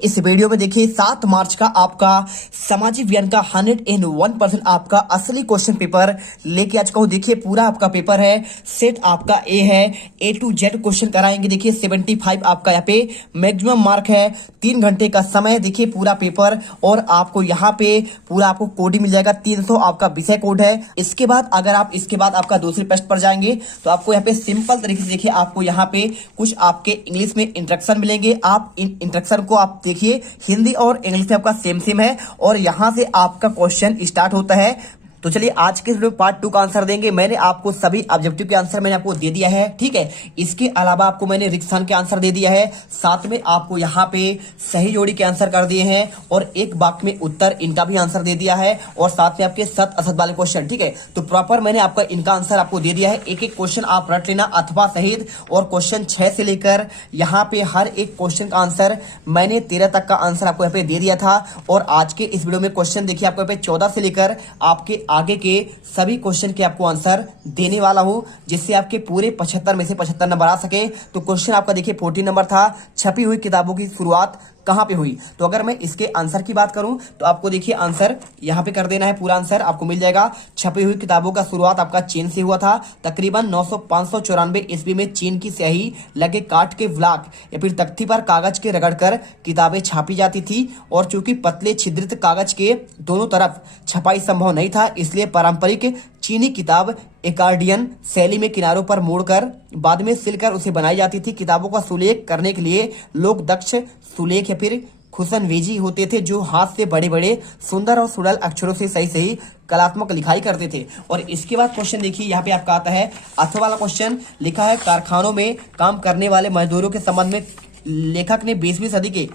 इस वीडियो में देखिए 7 मार्च का आपका सामाजिक विज्ञान का 101% आपका असली क्वेश्चन पेपर लेके आ चुका हूं। देखिए पूरा आपका पेपर है, सेट आपका ए है, A to Z क्वेश्चन कराएंगे। देखिए 75 आपका यहाँ पे मैक्सिमम मार्क है, 3 घंटे का समय। देखिए पूरा पेपर और आपको यहाँ पे पूरा आपको कोड ही मिल जाएगा, 300 आपका विषय कोड है। इसके बाद अगर आप इसके बाद आपका दूसरे प्रश्न पर जाएंगे तो आपको यहाँ पे सिंपल तरीके से देखिए आपको यहाँ पे कुछ आपके इंग्लिश में इंस्ट्रक्शन मिलेंगे। आप इन इंस्ट्रक्शन को आप देखिए, हिंदी और इंग्लिश में आपका सेम सेम है और यहां से आपका क्वेश्चन स्टार्ट होता है। तो चलिए आज के वीडियो पार्ट 2 का आंसर देंगे। मैंने आपको सभी ऑब्जेक्टिव के आंसर मैंने आपको दे दिया है, ठीक है। इसके अलावा आपको मैंने रिक्सान के आंसर दे दिया है, साथ में आपको यहाँ पे सही जोड़ी के आंसर कर दिए हैं और एक वाक्य में उत्तर इनका भी आंसर दे दिया है और साथ में आपके सत असत वाले क्वेश्चन, ठीक है। तो प्रॉपर मैंने आपका इनका आंसर आपको दे दिया है। एक एक क्वेश्चन आप रट लेना अथवा सहित, और क्वेश्चन 6 से लेकर यहाँ पे हर एक क्वेश्चन का आंसर मैंने 13 तक का आंसर आपको यहाँ पे दे दिया था। और आज के इस वीडियो में क्वेश्चन देखिए आपको यहाँ पे 14 से लेकर आपके आगे के सभी क्वेश्चन के आपको आंसर देने वाला हूं, जिससे आपके पूरे 75 में से 75 नंबर आ सके। तो क्वेश्चन आपका देखिए 14 नंबर था, छपी हुई किताबों की शुरुआत कहां पे हुई। तो अगर मैं इसके आंसर की बात करूं तो आपको देखिए आंसर यहां पे कर देना है, पूरा आंसर आपको मिल जाएगा। छपी हुई किताबों का शुरुआत आपका चीन से हुआ था। तकरीबन 594 ईस्वी में चीन की स्याही लगे काठ के ब्लॉक या फिर तख्ती पर कागज के रगड़कर किताबें छापी जाती थी, और चूंकि पतले छिद्रित कागज के दोनों तरफ छपाई संभव नहीं था, इसलिए पारंपरिक चीनी किताब एकार्डियन शैली में किनारों पर मोड़कर बाद में सिलकर उसे बनाई जाती थी। किताबों का सुलेख करने के लिए लोग दक्ष सुलेख या फिर खुसनवेजी होते थे, जो हाथ से बड़े बड़े सुंदर और सुडल अक्षरों से सही सही कलात्मक लिखाई करते थे। और इसके बाद क्वेश्चन देखिए यहाँ पे आपका आता है अथवा वाला क्वेश्चन। लिखा है कारखानों में काम करने वाले मजदूरों के संबंध में लेखक ने 20वीं सदी के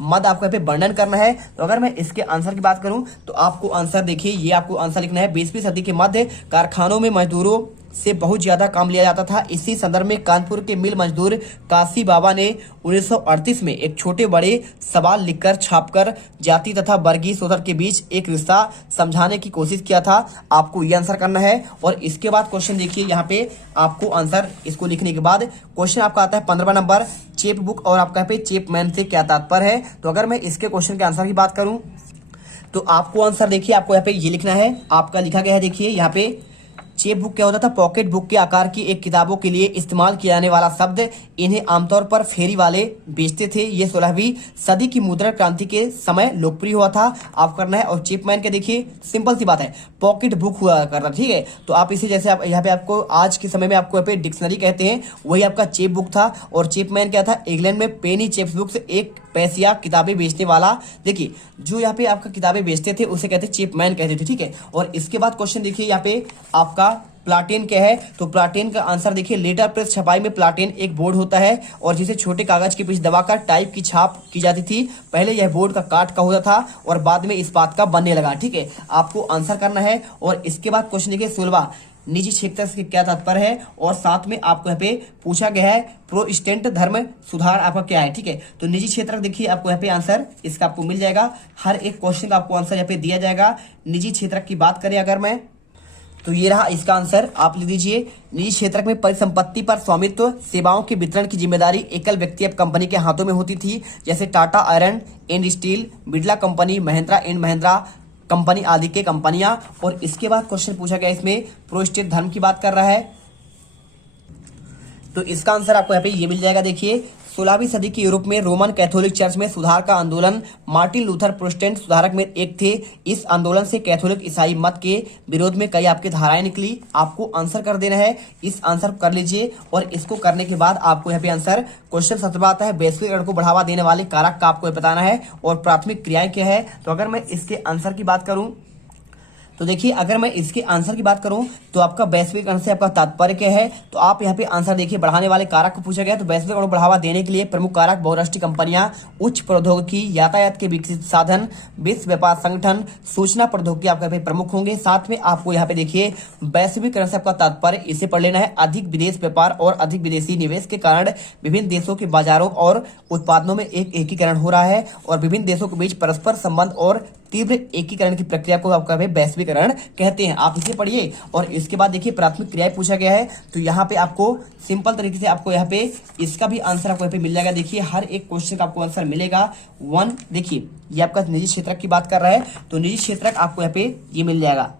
मध्य आपको यहाँ पे वर्णन करना है। तो अगर मैं इसके आंसर की बात करूं तो आपको आंसर देखिए, ये आपको आंसर लिखना है 20वीं सदी के मध्य कारखानों में मजदूरों से बहुत ज्यादा काम लिया जाता था। इसी संदर्भ में कानपुर के मिल मजदूर काशी बाबा ने 1938 में एक छोटे बड़े सवाल लिखकर छापकर जाति तथा वर्गीय शोषण के बीच एक रिश्ता समझाने की कोशिश किया था। आपको ये आंसर करना है। और इसके बाद क्वेश्चन देखिए यहाँ पे आपको आंसर इसको लिखने के बाद क्वेश्चन आपका आता है 15वां नंबर, चेप बुक और आपका यहाँ पे चेपमैन से क्या तात्पर्य है। तो अगर मैं इसके क्वेश्चन के आंसर की बात करूं तो आपको आंसर देखिए आपको यहाँ पे ये लिखना है, आपका लिखा गया है देखिए यहाँ पे चेप बुक क्या होता था, पॉकेट बुक के आकार की एक किताबों के लिए इस्तेमाल किया जाने वाला शब्द। इन्हें आमतौर पर फेरी वाले बेचते थे। ये 16वीं सदी की मुद्रण क्रांति के समय लोकप्रिय हुआ था। आप करना है। और चेपमैन के देखिए सिंपल सी बात है, पॉकेट बुक हुआ करता, ठीक है। तो आप इसे जैसे आप यहाँ पे आपको आज के समय में आपको यहाँ पे डिक्शनरी कहते हैं, वही आपका चेप बुक था। और चेपमैन क्या था, इंग्लैंड में पेनी चेप्स बुक से एक पैसिया किताबें बेचने वाला। देखिए जो यहाँ पे आपका किताबें बेचते थे उसे कहते चेपमैन कहते थे, ठीक है। और इसके बाद क्वेश्चन देखिए यहाँ पे आपका प्लाटेन क्या है। तो प्लाटेन का आंसर देखिए, लेटर प्रेस छपाई में प्लाटेन एक बोर्ड होता है और जिसे छोटे कागज के पीछे दबाकर टाइप की छाप की जाती थी। पहले यह बोर्ड का काठ का होता था और बाद में इस्पात का बनने लगा, ठीक है। आपको आंसर करना है। और इसके बाद क्वेश्चन देखिए 16वां, निजी क्षेत्र से क्या तात्पर्य है। और साथ में आपको यहाँ पे पूछा गया है प्रोटेस्टेंट धर्म सुधार आपका क्या है, ठीक है। तो निजी क्षेत्र देखिए आपको यहाँ पे आंसर इसका आपको मिल जाएगा। हर एक क्वेश्चन का आपको आंसर यहाँ पे दिया जाएगा। निजी क्षेत्र की बात करें अगर मैं तो ये रहा इसका आंसर, आप लिख दीजिए। निजी क्षेत्र में परिसंपत्ति पर स्वामित्व, सेवाओं के वितरण की जिम्मेदारी एकल व्यक्ति या कंपनी के हाथों में होती थी, जैसे Tata iron and steel, Birla company, Mahindra and Mahindra company आदि के कंपनियां। और इसके बाद क्वेश्चन पूछा गया इसमें प्रोटेस्टेंट धर्म की बात कर रहा है। तो इसका आंसर आपको यहाँ पे ये मिल जाएगा। देखिए 16वीं सदी की यूरोप में रोमन कैथोलिक चर्च में सुधार का आंदोलन, मार्टिन लूथर प्रोटेस्टेंट सुधारक में एक थे। इस आंदोलन से कैथोलिक ईसाई मत के विरोध में कई आपकी धाराएं निकली। आपको आंसर कर देना है, इस आंसर कर लीजिए। और इसको करने के बाद आपको यहाँ पे आंसर क्वेश्चन 17 आता है, वैश्वीकरण को बढ़ावा देने वाले कारक का आपको बताना है और प्राथमिक क्रियाएं क्या है। तो अगर मैं इसके आंसर की बात करूं तो देखिए अगर मैं इसके आंसर की बात करूं तो आपका वैश्वीकरण से आपका तात्पर्य क्या है। तो आप यहाँ पे आंसर देखिए, बढ़ाने वाले कारक को पूछा गया। तो वैश्वीकरण को बढ़ावा देने के लिए प्रमुख कारक बहुराष्ट्रीय कंपनियां, उच्च प्रौद्योगिकी, यातायात के विकसित साधन, विश्व व्यापार संगठन, सूचना प्रौद्योगिकी आपके यहाँ पे प्रमुख होंगे। साथ में आपको यहाँ पे देखिए वैश्वीकरण से आपका तात्पर्य इसे पढ़ लेना है, अधिक विदेश व्यापार और अधिक विदेशी निवेश के कारण विभिन्न देशों के बाजारों और उत्पादनों में एक एकीकरण हो रहा है और विभिन्न देशों के बीच परस्पर संबंध और तीव्र एकीकरण की प्रक्रिया को आपका वैश्वीकरण कहते हैं। आप इसे पढ़िए। और इसके बाद देखिए प्राथमिक क्रियाएं पूछा गया है, तो यहाँ पे आपको सिंपल तरीके से आपको यहाँ पे इसका भी आंसर आपको यहाँ पे मिल जाएगा। देखिए हर एक क्वेश्चन का आपको आंसर मिलेगा। वन देखिए ये आपका निजी क्षेत्रक की बात कर रहा है, तो निजी क्षेत्रक आपको यहाँ पे ये मिल जाएगा।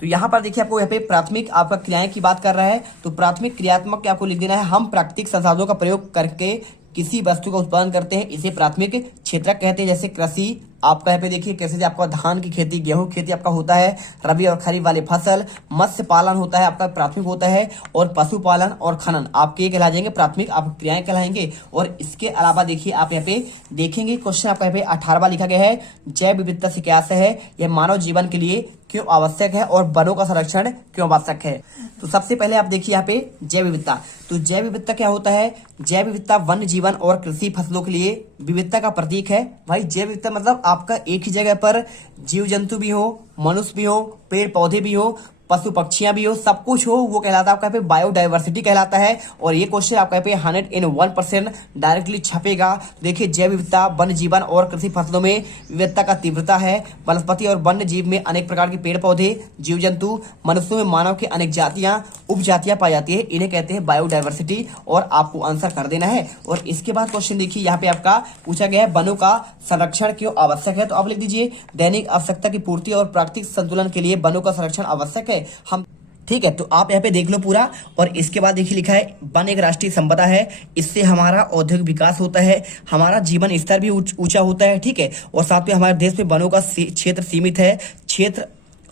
तो यहाँ पर देखिए आपको यहाँ पे प्राथमिक आपका क्रियाएं की बात कर रहा है, तो प्राथमिक क्रियात्मक आपको लिख देना है। हम प्राकृतिक संसाधनों का प्रयोग करके किसी वस्तु का उत्पादन करते हैं, इसे प्राथमिक क्षेत्रक कहते हैं। जैसे कृषि आपका यहाँ पे देखिए कैसे से आपका धान की खेती, गेहूं की खेती आपका होता है, रबी और खरीफ वाली फसल, मत्स्य पालन होता है आपका प्राथमिक होता है, और पशुपालन और खनन आपके ये कहला जाएंगे प्राथमिक आप क्रियाएं कहलाएंगे। और इसके अलावा देखिए आप यहाँ पे देखेंगे क्वेश्चन आपका यहाँ पे 18वां लिखा गया है, जैव विविधता से क्या है, यह मानव जीवन के लिए क्यों आवश्यक है और वनों का संरक्षण क्यों आवश्यक है। तो सबसे पहले आप देखिए यहाँ पे जैव विविधता, तो जैव विविधता क्या होता है। जैव विविधता वन्य जीवन और कृषि फसलों के लिए विविधता का प्रतीक है। भाई जैव विविधता मतलब आपका एक ही जगह पर जीव जंतु भी हो, मनुष्य भी हो, पेड़ पौधे भी हो, पशु पक्षियां भी हो, सब कुछ हो, वो कहलाता है आपका पे बायोडाइवर्सिटी कहलाता है। और ये क्वेश्चन आपका पे 101% डायरेक्टली छपेगा। देखिए जैव विविधता वन्य जीवन और कृषि फसलों में विविधता का तीव्रता है। वनस्पति और वन्य जीव में अनेक प्रकार के पेड़ पौधे, जीव जंतु, मनुष्यों में मानव की अनेक जातियां उपजातियां पाई जाती है, इन्हें कहते हैं बायोडाइवर्सिटी। और आपको आंसर कर देना है। और इसके बाद क्वेश्चन देखिए यहाँ पे आपका पूछा गया है वनों का संरक्षण क्यों आवश्यक है। तो आप लिख दीजिए दैनिक आवश्यकता की पूर्ति और प्राकृतिक संतुलन के लिए वनों का संरक्षण आवश्यक है। हम ठीक है, तो आप यहाँ पे देख लो पूरा। और इसके बाद देखिए लिखा है वन एक राष्ट्रीय संपदा है, इससे हमारा औद्योगिक विकास होता है, हमारा जीवन स्तर भी ऊंचा होता है। ठीक है, और साथ में हमारे देश में वनों का क्षेत्र सीमित है, क्षेत्र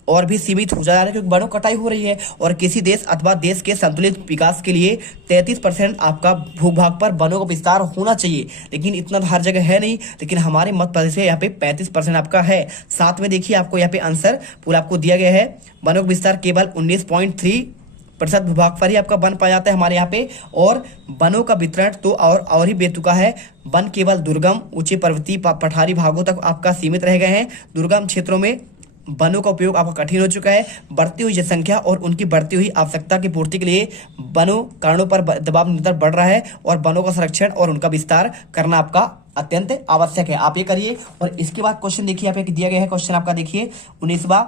और भी सीमित हो जा रहा है क्योंकि वनों कटाई हो रही है। और किसी देश अथवा देश के संतुलित विकास के लिए 33% आपका भूभाग पर वनों का विस्तार होना चाहिए, लेकिन इतना तो हर जगह है नहीं, लेकिन हमारे मध्य प्रदेश से यहाँ पे 35% आपका है। साथ में देखिए आपको यहाँ पे आंसर पूरा आपको दिया गया है, वनों का विस्तार केवल 19.3% भूभाग पर ही आपका वन पाया जाता है हमारे यहाँ पे। और वनों का वितरण तो और ही बेतुका है, वन केवल दुर्गम ऊंचे पर्वतीय पठारी भागों तक आपका सीमित रह गए हैं। दुर्गम क्षेत्रों में वनों का उपयोग आपका कठिन हो चुका है। बढ़ती हुई जनसंख्या और उनकी बढ़ती हुई आवश्यकता की पूर्ति के लिए वनों कारणों पर दबाव निरंतर बढ़ रहा है, और वनों का संरक्षण और उनका विस्तार करना आपका अत्यंत आवश्यक है। आप ये करिए। और इसके बाद क्वेश्चन देखिए यहाँ पे दिया गया है, क्वेश्चन आपका देखिए 19वां,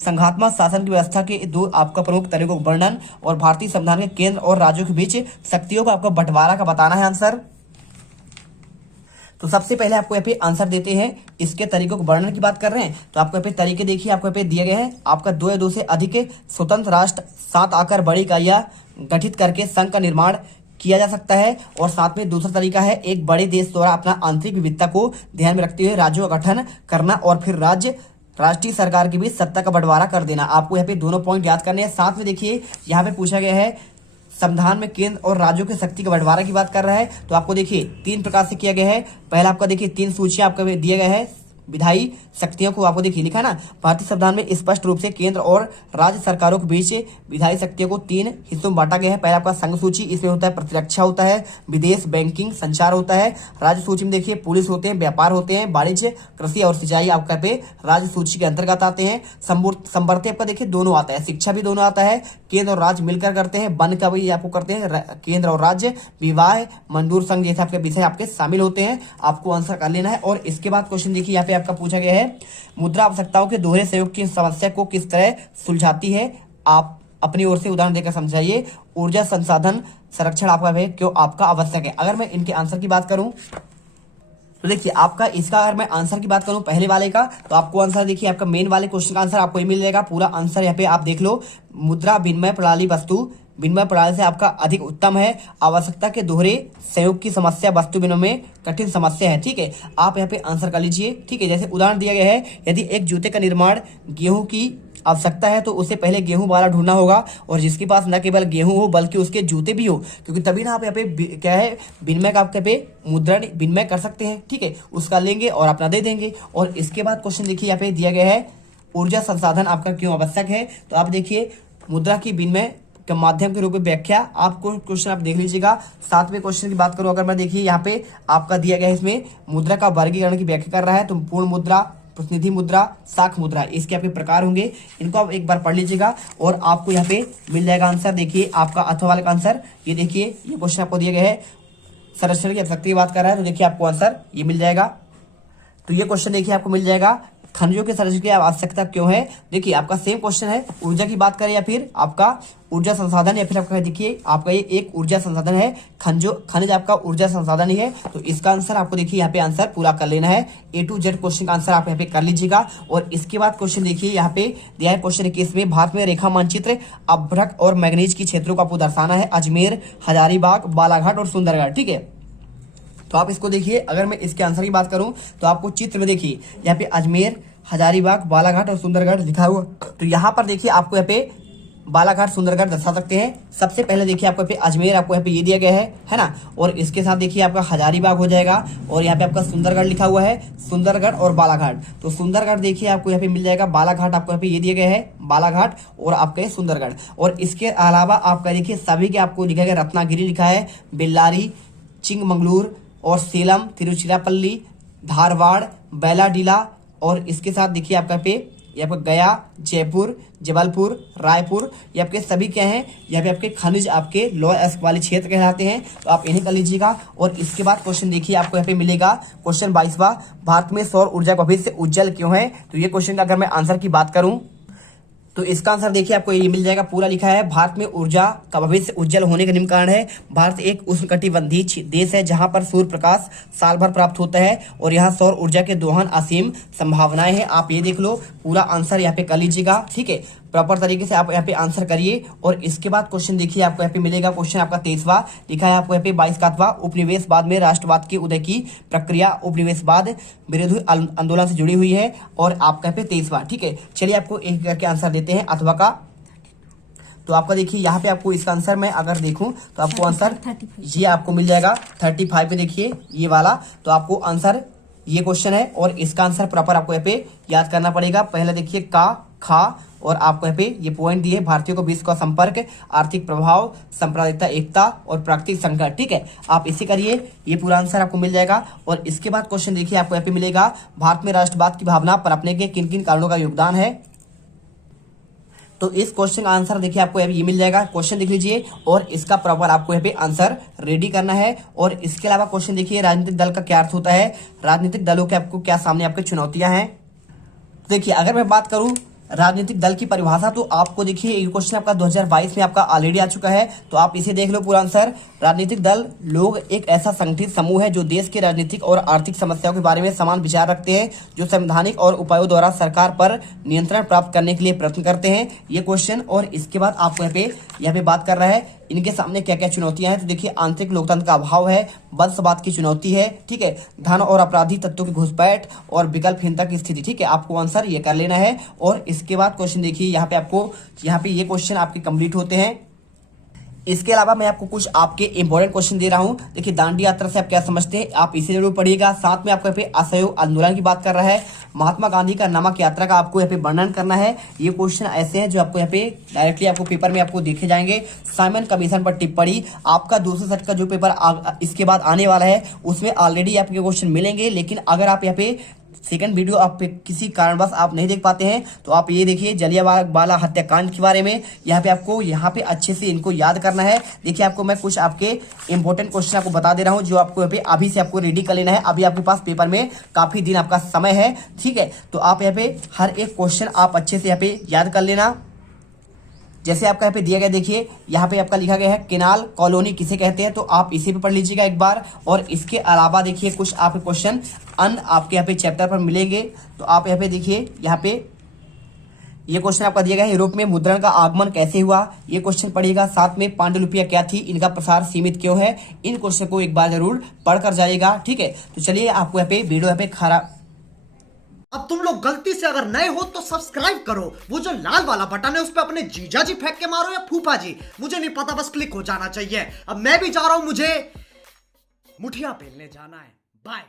संघात्मक शासन की व्यवस्था के दो आपका प्रमुख तरीकों का वर्णन, और भारतीय संविधान के केंद्र और राज्यों के बीच शक्तियों का आपका बंटवारा का बताना है आंसर। तो सबसे पहले आपको यहाँ पे आंसर देते हैं, इसके तरीकों को वर्णन की बात कर रहे हैं, तो आपको यहाँ पे तरीके देखिए आपको यहाँ पे दिए गए हैं। आपका 2 या 2 से अधिक स्वतंत्र राष्ट्र 7 आकर बड़ी इकाइयां गठित करके संघ का निर्माण किया जा सकता है। और साथ में दूसरा तरीका है एक बड़े देश द्वारा अपना आंतरिक विविधता को ध्यान में रखते हुए राज्यों का गठन करना, और फिर राष्ट्रीय सरकार के बीच सत्ता का बंटवारा कर देना। आपको यहाँ पे दोनों पॉइंट याद करने हैं। साथ में देखिए यहाँ पे पूछा गया है संविधान में केंद्र और राज्यों की शक्ति के बंटवारे की बात कर रहा है, तो आपको देखिए 3 प्रकार से किया गया है। पहला आपका देखिए 3 सूचियां आपको दिए गए हैं विधायी शक्तियों को, आपको देखिए लिखा ना, भारतीय संविधान में स्पष्ट रूप से केंद्र और राज्य सरकारों के बीच विधायी शक्तियों को 3 हिस्सों में बांटा गया है। पहला आपका संघ सूची, इसमें होता है प्रतिरक्षा होता है, विदेश, बैंकिंग, संचार होता है। राज्य सूची में देखिए पुलिस होते हैं, व्यापार होते हैं, वाणिज्य, कृषि और सिंचाई आपका पे राज्य सूची के अंतर्गत आते हैं। संवर्ती आपका देखिए दोनों आता है, शिक्षा भी दोनों आता है, केंद्र और राज्य मिलकर करते हैं। वन का भी आपको करते हैं केंद्र और राज्य, विवाह, मजदूर संघ जैसे आपके विषय आपके शामिल होते हैं। आपको आंसर कर लेना है। और इसके बाद क्वेश्चन देखिए यहाँ पे आपका पूछा गया है मुद्रा आवश्यकताओं के दोहरे सहयोग की समस्या को किस तरह सुलझाती है। आप अपनी ओर से उदाहरण देकर समझाइए। ऊर्जा संसाधन संरक्षण आपका है क्यों आपका आवश्यक है। अगर मैं इनके आंसर की बात करूं तो देखिए आपका इसका अगर मैं आंसर की बात करूं पहले वाले का, तो आपको आंसर देखिए आपका मेन वाले क्वेश्चन का आंसर आपको ही मिल जाएगा। पूरा आंसर यहाँ पे आप देख लो, मुद्रा विनिमय प्रणाली वस्तु विनिमय प्रणाली से आपका अधिक उत्तम है। आवश्यकता के दोहरे सहयोग की समस्या वस्तु विनिमय में कठिन समस्या है। ठीक है, आप यहाँ पे आंसर कर लीजिए। ठीक है, जैसे उदाहरण दिया गया है, यदि एक जूते का निर्माण गेहूं की आवश्यकता है तो उसे पहले गेहूं वाला ढूंढना होगा, और जिसके पास न केवल गेहूं हो बल्कि उसके जूते भी हो, क्योंकि तभी ना आप यहाँ पे क्या है विनिमय का आपके पे मुद्रा विनिमय कर सकते हैं। ठीक है, उसका लेंगे और अपना दे देंगे। और इसके बाद क्वेश्चन देखिए यहाँ पे दिया गया है ऊर्जा संसाधन आपका क्यों आवश्यक है। तो आप देखिए मुद्रा की विनिमय के माध्यम के रूप में व्याख्या, आपको क्वेश्चन आप देख लीजिएगा। 7वें क्वेश्चन की बात करूं अगर मैं, देखिए यहाँ पे आपका दिया गया है, इसमें मुद्रा का वर्गीकरण की व्याख्या कर रहा है। तो पूर्ण मुद्रा, प्रतिनिधि मुद्रा, शाख मुद्रा, इसके आपके प्रकार होंगे, इनको आप एक बार पढ़ लीजिएगा और आपको यहाँ पे मिल जाएगा आंसर। देखिए आपका अथवा वाले का आंसर ये देखिए, ये क्वेश्चन आपको दिया गया है संरक्षण की आवश्यकता की बात कर रहा है, तो देखिए आपको आंसर ये मिल जाएगा। तो ये क्वेश्चन देखिए आपको मिल जाएगा, खनिजों के सर्जन की आवश्यकता क्यों है। देखिए आपका सेम क्वेश्चन है, ऊर्जा की बात करें या फिर आपका ऊर्जा संसाधन, या फिर आपका देखिए आपका ये एक ऊर्जा संसाधन है, खनिज आपका ऊर्जा संसाधन ही है। तो इसका आंसर आपको देखिए यहाँ पे आंसर पूरा कर लेना है। A to Z क्वेश्चन का आंसर आप यहाँ पे कर लीजिएगा। और इसके बाद क्वेश्चन देखिए यहाँ पे दिया है क्वेश्चन 21 में, भारत में रेखा मानचित्र अभ्रक और मैग्नीज की क्षेत्रों का आपको दर्शाना है, अजमेर, हजारीबाग, बालाघाट और सुंदरगढ़। ठीक है, तो आप इसको देखिए, अगर मैं इसके आंसर की बात करूं तो आपको चित्र में देखिए यहाँ पे अजमेर, हजारीबाग, बालाघाट और सुंदरगढ़ लिखा हुआ। तो यहाँ पर देखिए आपको यहाँ पे बालाघाट, सुंदरगढ़ दर्शा सकते हैं। सबसे पहले देखिए आपको यहाँ पे अजमेर आपको यहाँ पे ये दिया गया है ना, और इसके साथ देखिए आपका हजारीबाग हो जाएगा, और यहाँ पे आपका सुंदरगढ़ लिखा हुआ है, सुंदरगढ़ और बालाघाट। तो सुंदरगढ़ देखिए आपको यहाँ पे मिल जाएगा, बालाघाट आपको यहाँ पे ये दिया गया है, बालाघाट और आपका सुंदरगढ़। और इसके अलावा आपका देखिए सभी के आपको लिखा गया, रत्नागिरी लिखा है, बेल्लारी, चिंगमंगलूर और सेलम, तिरुचिरापल्ली, धारवाड़, बैलाडीला, और इसके साथ देखिए आपका पे यहाँ पे गया, जयपुर, जबलपुर, रायपुर, ये आपके सभी क्या हैं, यहाँ पे आपके खनिज आपके लौह अयस्क वाले क्षेत्र कहलाते हैं। तो आप इन्हें कर लीजिएगा। और इसके बाद क्वेश्चन देखिए आपको यहाँ पे मिलेगा क्वेश्चन 22वां, भारत में सौर ऊर्जा का भविष्य उज्जवल क्यों है। तो ये क्वेश्चन का अगर मैं आंसर की बात करूं तो इसका आंसर देखिए आपको ये मिल जाएगा, पूरा लिखा है, भारत में ऊर्जा का भविष्य उज्जवल होने का निम्न कारण है। भारत एक उष्णकटिबंधीय देश है जहां पर सूर्य प्रकाश साल भर प्राप्त होता है और यहाँ सौर ऊर्जा के दोहन असीम संभावनाएं हैं। आप ये देख लो, पूरा आंसर यहाँ पे कर लीजिएगा। ठीक है, प्रॉपर तरीके से आप यहाँ पे आंसर करिए। और इसके बाद क्वेश्चन देखिए आपको यहाँ पे मिलेगा, क्वेश्चन आपका 23वां लिखा है आपको यहाँ पे 22वां, उपनिवेशवाद में राष्ट्रवाद के उदय की प्रक्रिया उपनिवेशवाद विरोधी आंदोलन से जुड़ी हुई है। और आपका यहाँ पे 23वां। ठीक है, चलिए आपको एक करके आंसर देते हैं अथवा का। तो आपका देखिए यहाँ पे आपको इसका आंसर मैं अगर देखूं तो आपको आंसर ये आपको मिल जाएगा 35 पे, देखिए ये वाला। तो आपको आंसर ये क्वेश्चन है और इसका आंसर प्रॉपर आपको यहाँ पे याद करना पड़ेगा। पहले देखिए का, खा, और आपको यहाँ पे ये पॉइंट दिए, भारतीयों को विश्व का संपर्क, आर्थिक प्रभाव, सांप्रदायिकता एकता और प्राकृतिक संकट। ठीक है, आप इसे करिए, ये पूरा आंसर आपको मिल जाएगा। और इसके बाद क्वेश्चन देखिए आपको यहाँ पे मिलेगा, भारत में राष्ट्रवाद की भावना पनपने के किन किन कारणों का योगदान है। तो इस क्वेश्चन का आंसर देखिए आपको ये मिल जाएगा, क्वेश्चन देख लीजिए और इसका प्रॉपर आपको यहाँ पे आंसर रेडी करना है। और इसके अलावा क्वेश्चन देखिए, राजनीतिक दल का क्या अर्थ होता है, राजनीतिक दलों के आपको क्या सामने आपके चुनौतियां हैं। देखिए अगर मैं बात करूं राजनीतिक दल की परिभाषा, तो आपको देखिए ये क्वेश्चन आपका 2022 में आपका ऑलरेडी आ चुका है। तो आप इसे देख लो पूरा आंसर। राजनीतिक दल लोग एक ऐसा संगठित समूह है जो देश के राजनीतिक और आर्थिक समस्याओं के बारे में समान विचार रखते हैं, जो संवैधानिक और उपायों द्वारा सरकार पर नियंत्रण प्राप्त करने के लिए प्रयत्न करते हैं। ये क्वेश्चन। और इसके बाद आपको यहाँ पे बात कर रहा है इनके सामने क्या क्या चुनौतियां हैं। तो देखिए आंतरिक लोकतंत्र का अभाव है, वंशवाद की चुनौती है, ठीक है, धन और आपराधिक तत्वों की घुसपैठ और विकल्पहीनता की स्थिति। ठीक है, आपको आंसर ये कर लेना है। और इसके बाद क्वेश्चन देखिए यहाँ पे आपको ये क्वेश्चन आपके कंप्लीट होते हैं। इसके अलावा मैं आपको कुछ आपके इंपॉर्टेंट क्वेश्चन दे रहा हूं। देखिए दांडी यात्रा से आप क्या समझते हैं, आप इसे जरूर पढ़िएगा। साथ में आपको यहाँ पे असहयोग आंदोलन की बात कर रहा है, महात्मा गांधी का नमक यात्रा का आपको यहाँ पे वर्णन करना है। ये क्वेश्चन ऐसे हैं जो आपको यहाँ पे डायरेक्टली आपको पेपर में आपको देखे जाएंगे। साइमन कमीशन पर टिप्पणी, आपका 200 सेट का जो पेपर इसके बाद आने वाला है उसमें ऑलरेडी आपके क्वेश्चन मिलेंगे। लेकिन अगर आप यहाँ पे सेकंड वीडियो आप किसी कारणवश आप नहीं देख पाते हैं तो आप ये देखिए जलियांवाला हत्याकांड के बारे में। यहाँ पे आपको यहाँ पे अच्छे से इनको याद करना है। देखिए आपको मैं कुछ आपके इंपॉर्टेंट क्वेश्चन आपको बता दे रहा हूँ जो आपको यहाँ पे अभी से आपको रेडी कर लेना है। अभी आपके पास पेपर में काफी दिन आपका समय है, ठीक है। तो आप यहाँ पे हर एक क्वेश्चन आप अच्छे से यहाँ पे याद कर लेना। जैसे आपका यहाँ पे दिया गया, देखिए यहाँ पे आपका लिखा गया है केनाल कॉलोनी किसे कहते हैं, तो आप इसे भी पढ़ लीजिएगा एक बार। और इसके अलावा देखिए कुछ आपके क्वेश्चन अन्य आपके यहाँ पे चैप्टर पर मिलेंगे। तो आप यहाँ पे देखिए, यहाँ पे ये क्वेश्चन आपका दिया गया है, यूरोप में मुद्रण का आगमन कैसे हुआ, ये क्वेश्चन पढ़िएगा। साथ में पांडुलिपियां क्या थी, इनका प्रसार सीमित क्यों है, इन क्वेश्चन को एक बार जरूर पढ़कर जाइएगा, ठीक है। तो चलिए आपको यहाँ पे वीडियो यहाँ पे खरा। अब तुम लोग गलती से अगर नए हो तो सब्सक्राइब करो, वो जो लाल वाला बटन है उस पर अपने जीजा जी फेंक के मारो या फूफा जी, मुझे नहीं पता, बस क्लिक हो जाना चाहिए। अब मैं भी जा रहा हूं, मुझे मुठिया पेलने जाना है। बाय।